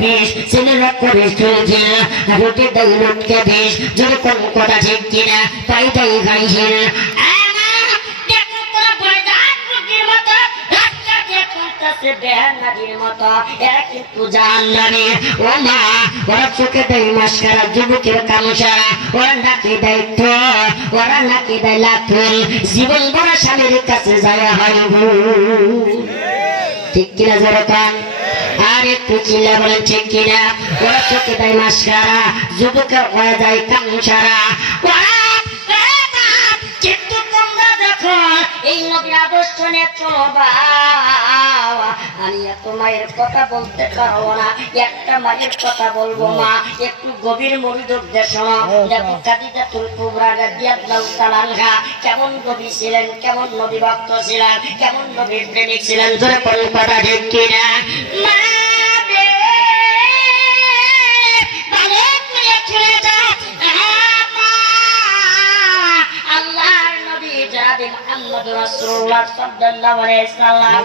বিষ ছেলেরা করে চলছে রুটি দেয় লোককে বিষ যদি কোন কথা ঠিক কিনা তাই তাই খাইছে যুবকের কামসারা ওরা নাকি দায়িত্ব ওরা নাকি দেয় লাথুল জীবন বড় স্বামীর কাছে যাওয়া হয় ঠিক কিনা যেরকম আর একটু চিল্লা বলেন ঠিক কিনা ওরা চোখে দেয় মাস্কারা যুবকের হয়ে যায় কামসারা কিন্তু তোমরা দেখো এই নবীর আদর্শ নিয়ে চলবা আমি এত মায়ের কথা বলতে পারবো না একটা মায়ের কথা বলবো মা একটু গভীর মনোযোগ দিয়ে শোনো দেখো খাদিজাতুল কুবরা রাদিয়াল্লাহু তাআলা আনহা কেমন নবী ছিলেন কেমন নবী ভক্ত ছিলেন কেমন নবীর প্রেমিক ছিলেন জোরে বলুন কথা ঠিক কিনা মা রে ভালো করে চলে যাও আল্লাহর নবী জনাবে মুহাম্মদ রাসূলুল্লাহ সাল্লাল্লাহু আলাইহি সাল্লাম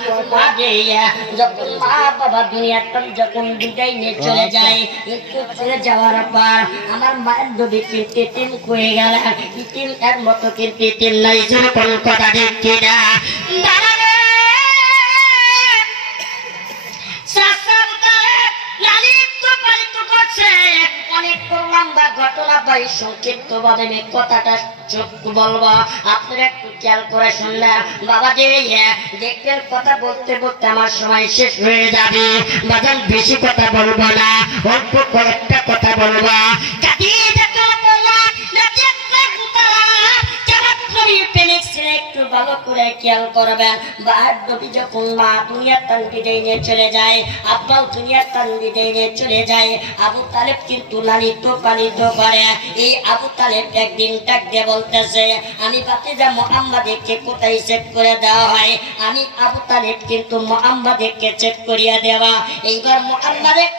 যখন মা বাবা দুনিয়া থেকে যখন বিদায় নিয়ে চলে যায় একটু চলে যাওয়ার পর আমার মায়ের নবী তিন হয়ে গেল তিন এর মতো কিন্তু তিন নাই জোরে কোন কথা ঠিক কিনা দাঁড়ারে অনেক লম্বা ঘটনা ভাই সংক্ষিপ্ত ভাবে আমি কথাটা চোখ বলবো আপনারা একটু খেয়াল করে শুনলেন বাবা যে দেখবেন কথা বলতে বলতে আমার সময় শেষ হয়ে যাবে বাজান বেশি কথা বলবো না অল্প কয়েকটা কথা বলবো একটু ভালো করে খেয়াল করবেন বাহার নবী যখন মা দুনিয়ার তান বিদায় নিয়ে চলে যায় আব্বাও দুনিয়ার তান বিদায় নিয়ে চলে যায় আবু তালেব কিন্তু লালিত পালিত করে এই আবু তালেব একদিন ডাক দিয়ে বলতেছে আমি ভাতিজা মুহাম্মাদকে কোথায় সেট করে দেওয়া হয় আমি আবু তালেব কিন্তু মুহাম্মাদকে চেক করিয়া দেওয়া এইবার মুহাম্মাদের